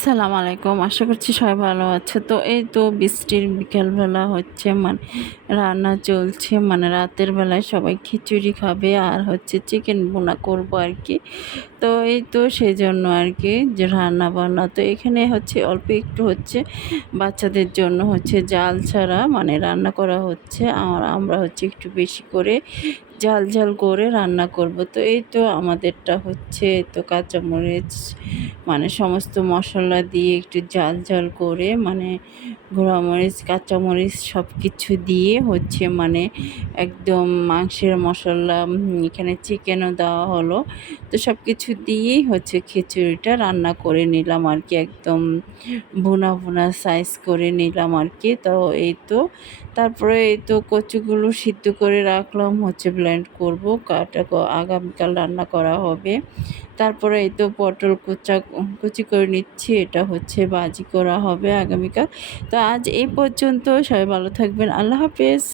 আসসালামু আলাইকুম। আশা করছি সবাই ভালো আছে। তো এই তো বৃষ্টির বিকালবেলা হচ্ছে রান্না চলছে। রাতের বেলায় সবাই খিচুড়ি খাবে আর হচ্ছে চিকেন ভুনা করবো আরকি। তো এই তো সেজন্য আরকি যে রান্না-বান্না। তো এখানে হচ্ছে অল্প একটু হচ্ছে বাচ্চাদের জন্য হচ্ছে জাল ছাড়া রান্না করা হচ্ছে। আর আমরা হচ্ছে একটু বেশি করে ঝাল, ঝাল করে রান্না করব। তো এই তো আমাদেরটা হচ্ছে তো কাঁচামরিচ সমস্ত মশলা দিয়ে একটু ঝাল, ঝাল করে গুঁড়ামরিচ, কাঁচামরিচ সব কিছু দিয়ে হচ্ছে একদম মাংসের মশলা এখানে চিকেনও দেওয়া হলো। তো সব কিছু দিয়েই হচ্ছে খিচুড়িটা রান্না করে নিলাম আরকি। একদম ভুনা, ভুনা সাইজ করে নিলাম আরকি। তো এই তো তারপরে এই তো কচুগুলো সিদ্ধ করে রাখলাম হচ্ছে ব্লেন্ড করব। আগামীকাল রান্না করা হবে। তারপরে এই তো পটল কুচি করে নিচ্ছি। এটা হচ্ছে ভাজি করা হবে আগামীকাল। তো আজ এই পর্যন্ত। সবাই ভালো থাকবেন। আল্লাহ হাফেজ।